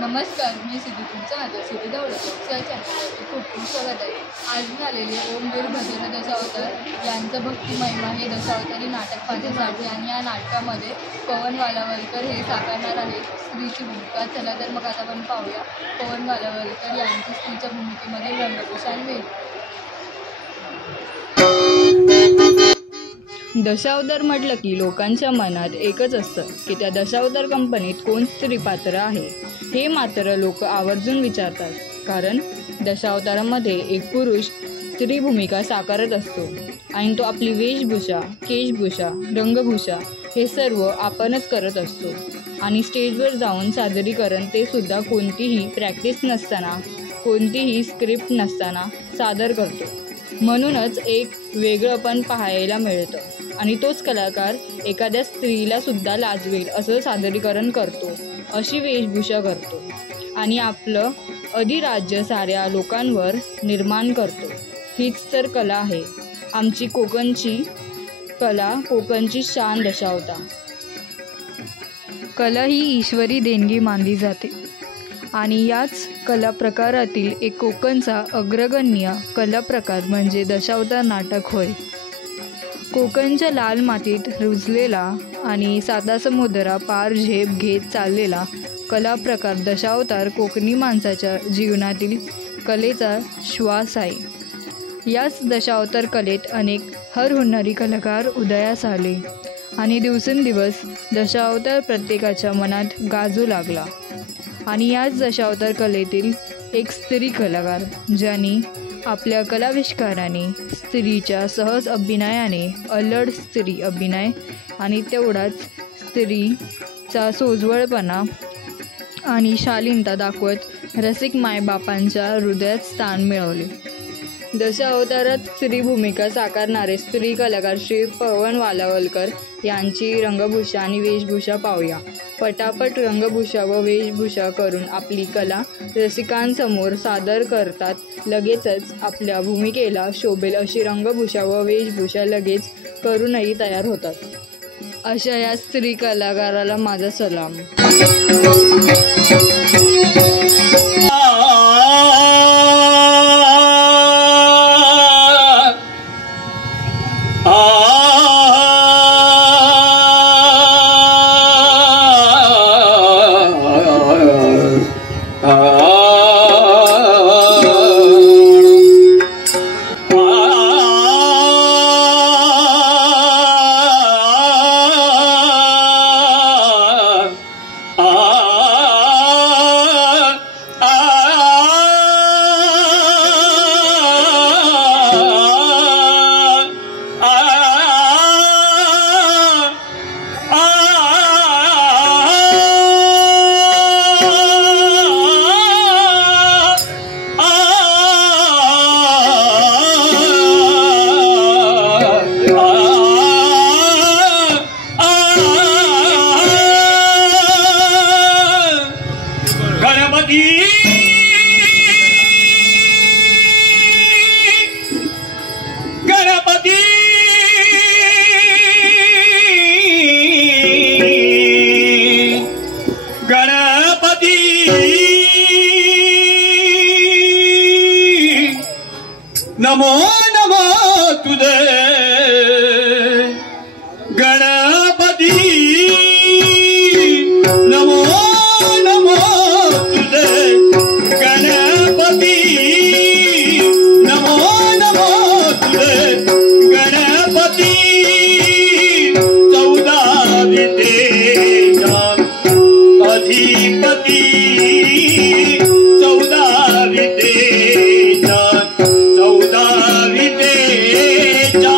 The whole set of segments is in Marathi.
नमस्कार, मी सिद्धी, तुमचं आता सिद्धी दौडे या चॅनलवरती खूप खूप स्वागत आहे। आज मी आलेले ओम वीरभद्र दशावतार यांचं भक्ती महिमा हे दशावतारी नाटक पाहण्यासाठी आणि या नाटकामध्ये पवन वालावलकर हे साकारणार आहेत स्त्रीची भूमिका। चला तर मग आता आपण पाहूया पवन वालावलकर यांची स्त्रीच्या भूमिकेमध्ये रंगभूषण वेळ। दशावतार म्हटलं की लोकांच्या मनात एकच असतं की त्या दशावतार कंपनीत कोण स्त्री पात्र आहे हे मात्र लोक आवर्जून विचारतात, कारण दशावतारामध्ये एक पुरुष स्त्री भूमिका साकारत असतो आणि तो आपली वेशभूषा, केशभूषा, रंगभूषा हे सर्व आपणच करत असतो आणि स्टेजवर जाऊन सादरीकरण ते सुद्धा कोणतीही प्रॅक्टिस नसताना, कोणतीही स्क्रिप्ट नसताना सादर करतो। म्हणूनच एक वेगळंपण पाहायला मिळतं आणि तोच कलाकार एखाद्या स्त्रीला सुद्धा लाजवेल असं सादरीकरण करतो, अशी वेशभूषा करतो आणि आपलं अधिराज्य साऱ्या लोकांवर निर्माण करतो। हीच तर कला आहे, आमची कोकणची कला, कोकणची शान दशावतार। कला ही ईश्वरी देणगी मानली जाते आणि याच कला प्रकारातील एक कोकणचा अग्रगण्य कला प्रकार म्हणजे दशावतार नाटक होय। कोकणच्या लाल मातीत रुजलेला आणि साता समुद्रा पार झेप घेत चाललेला कला प्रकार दशावतार कोकणी माणसाच्या जीवनातील कलेचा श्वास आहे। याच दशावतार कलेत अनेक हरहुन्नरी कलाकार उदयास आले आणि दिवसेंदिवस दशावतार प्रत्येकाच्या मनात गाजू लागला आणि याच दशावतार कलेतील एक स्त्री कलाकार ज्यांनी आपल्या कलाविष्काराने, स्त्रीच्या सहज अभिनयाने, अल्लड स्त्री अभिनय आणि तेवढाच स्त्रीचा सोज्वळपणा आणि शालीनता दाखवत रसिक मायबापांच्या हृदयात स्थान मिळवले। दशावतारात स्त्री भूमिका साकारणारे स्त्री कलाकार श्री पवन वालावलकर यांची रंगभूषा आणि वेशभूषा पाहूया। पटापट रंगभूषा व वेशभूषा करून आपली कला रसिकांसमोर सादर करतात। लगेचच आपल्या भूमिकेला शोभेल अशी रंगभूषा व वेशभूषा लगेच करूनही तयार होतात। अशा या स्त्री कलाकाराला माझा सलाम। नमो नमो तुझे गणपती, नमो नमो तुझे गणपती, नमो नमो तुझे गणपती। 14 विद्येचा अधिपती, 14 विद्येचा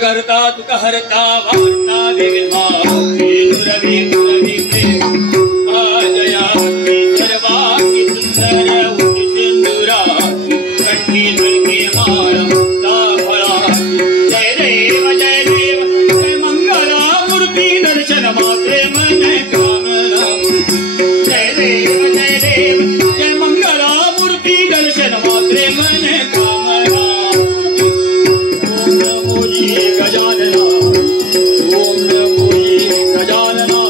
करता तुक हरता वार्ता देवा रवि रवि प्रेम जया सर्वा की सुंदर उच्च सिंदूरा कठी दुर्गे मार मुक्ता फला जय देव जय मंगला मूर्ति दर्शन मात्रे मन कामना जय देव जय मंगला मूर्ति दर्शन मात्रे मन कामना गजानना ओम नमो गजानना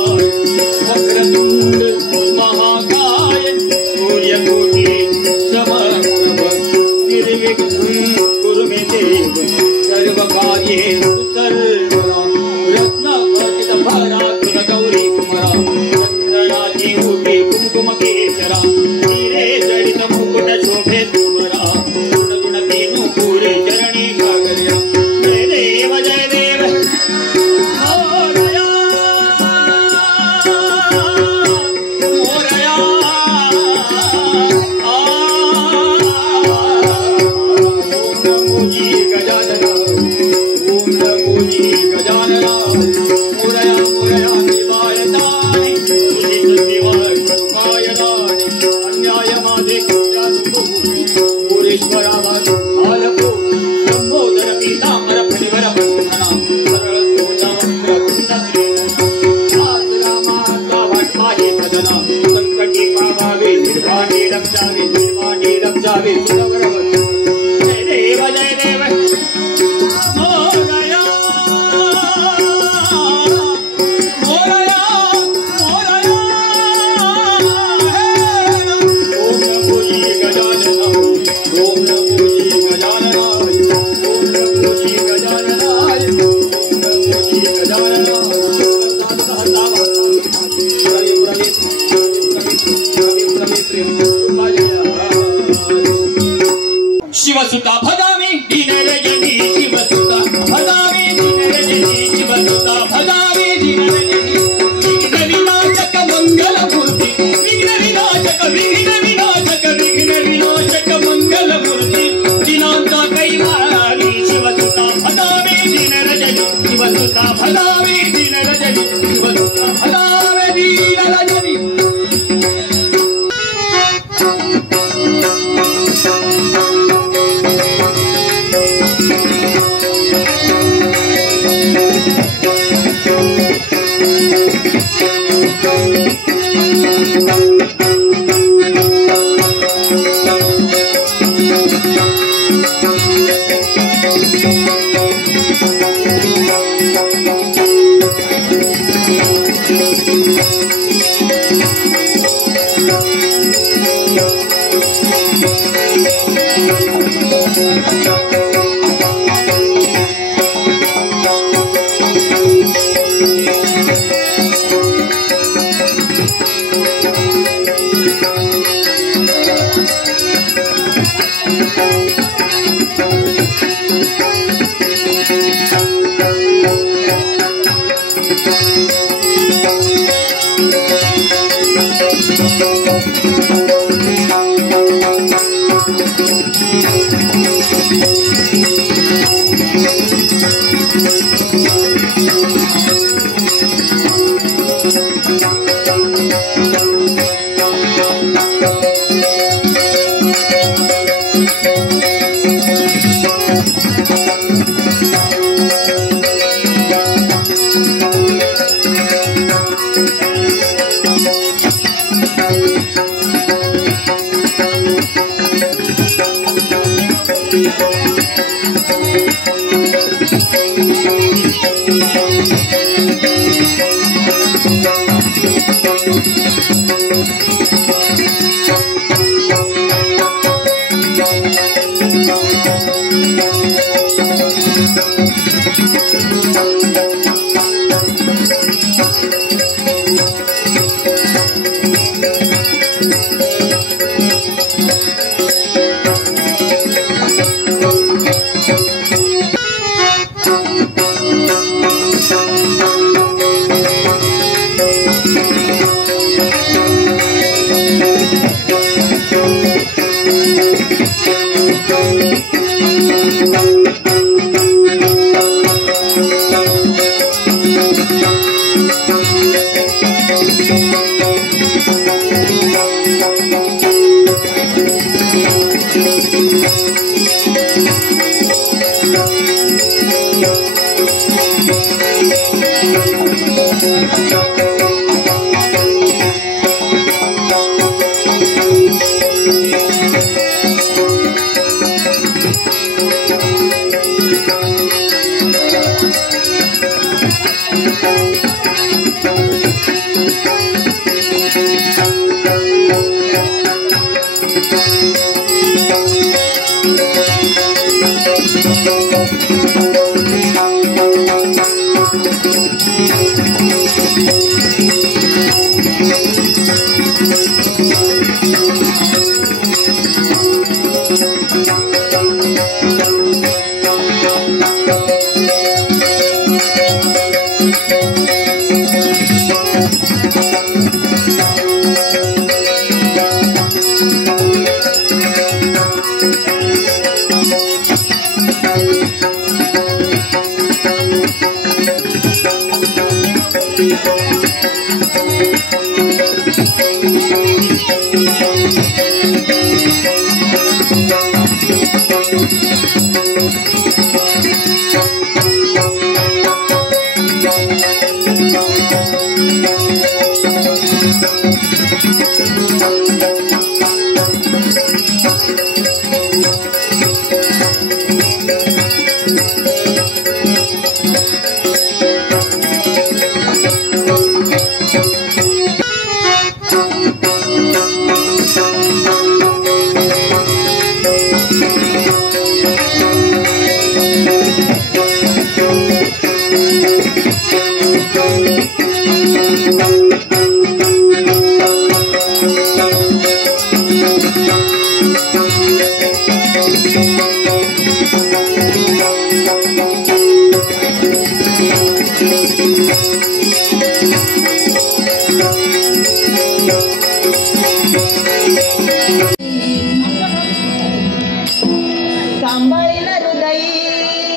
सांभाळीन हृदयी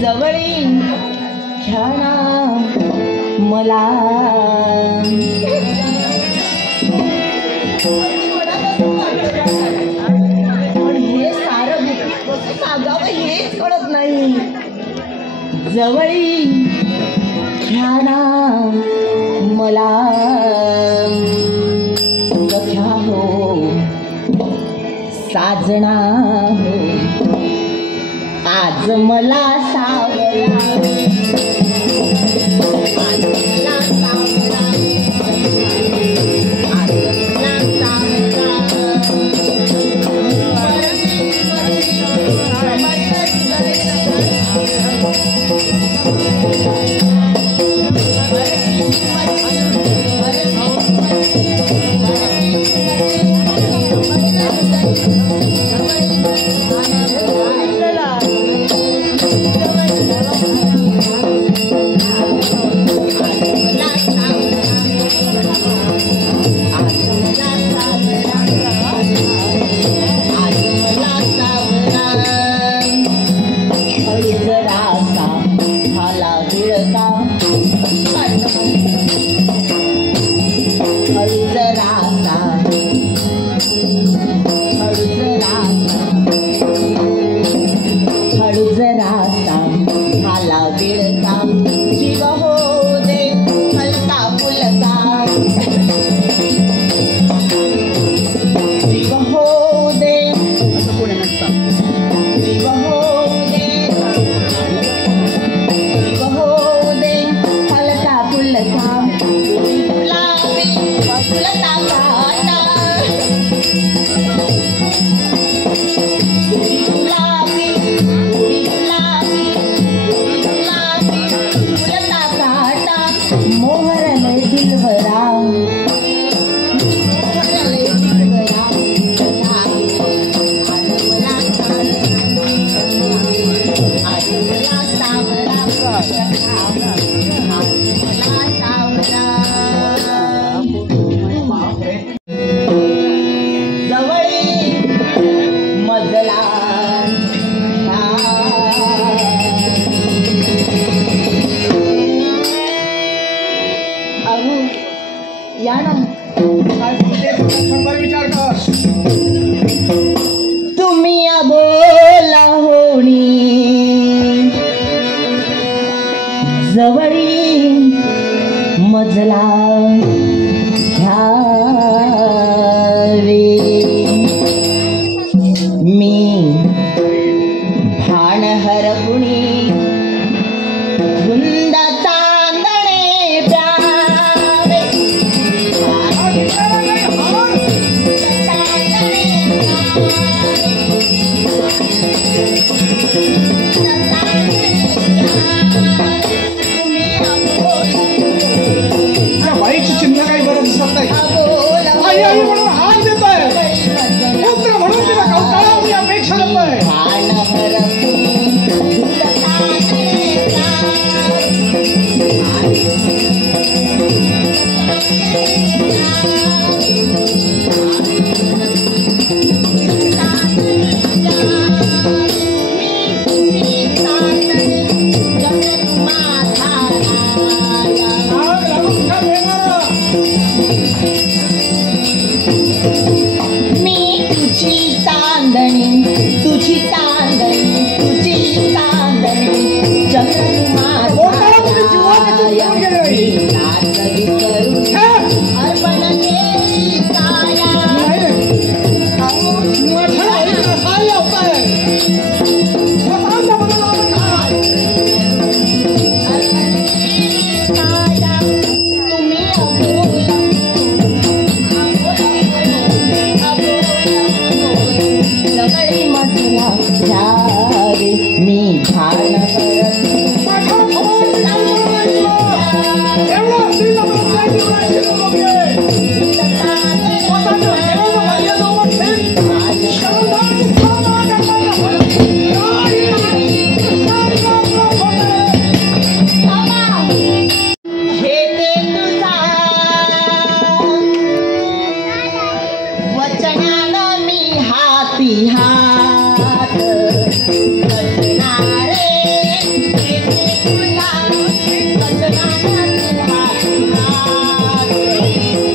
जवळी घ्याना मला पण हे सारं कसं सांगावं हेच कळत नाही. जवळी घ्याना मला सख्या हो साजना हो आज मला सावला आज मला सावला आज मला हळूच रासा या ना. काय बोलते क्षणभर विचार कर. तुम्ही बोला होणी जवळी मजला घ्यावे मी भान हरपुणी गुंद तांदणे प्यावे. बाईची चिन्ह काही बरं दिसत नाही. आई आई म्हणून हात देतोय. पुत्र म्हणून तिला कौतुकाची अपेक्षा करतोय. तुझी तांदणी अर्पण केली काया. मी भान वचनानं मी हाती हात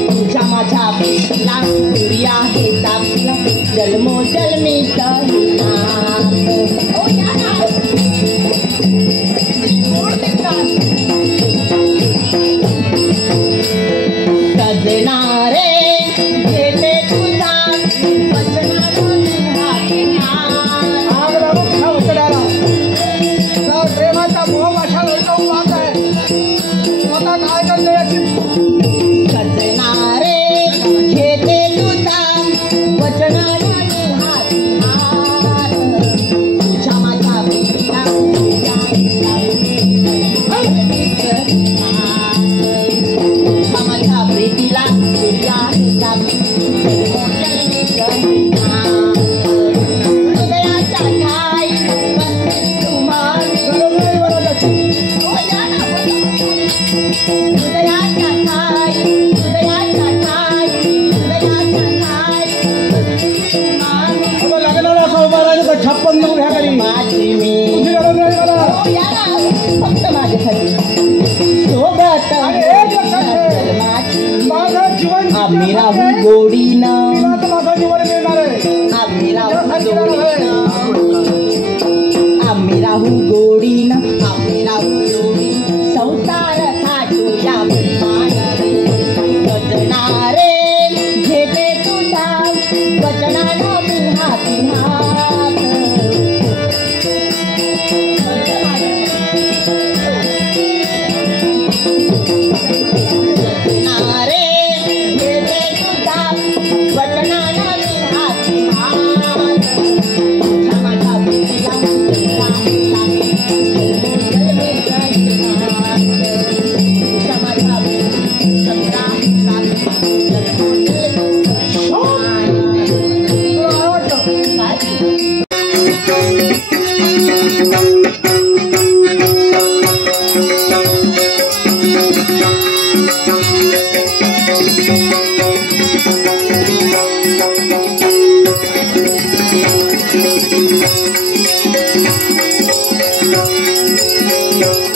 तुझ्या माझ्या प्रीतीला सूर्या हे साक्षीला जन्मोजन्मी सजनारे घेते तुझा वचनानं मी हाती हात. प्रेमाचा मोह अशा लोकांना वाद आहे. स्वतः काय करते याची सजनारे घेते तुझा वचनानं मी हाती हात. तुझ्या माझ्या प्रीतीला तुझ्या माझ्या प्रीतीला सूर्या हे साक्षी जन्मोजन्मी कहिना. हृदयाच्या ठाई बसली तुम्हा लागणारा सौभाग्याचा 56 घ्या करी. माझी मी तुझी गरज नाही मला. या ना फक्त माझ्यासाठी सोबत माझं जीवन आम्ही राहू गोडीनं. माझं जीवन मिळणार आहे. आम्ही राहू गोडीनं. आम्ही राहू गोडीनं. आम्ही राहू गोडीनं. संसार थाटूया प्रेमानं. सजनारे घेते तुझा वचनानं मी हाती हात. सजनारे घेते तुझा वचनानं मी हाती हात. तुझ्या माझ्या प्रीतीला जन्मोजन्मी कहिना. तुझ्या माझ्या प्रीतीला Thank you.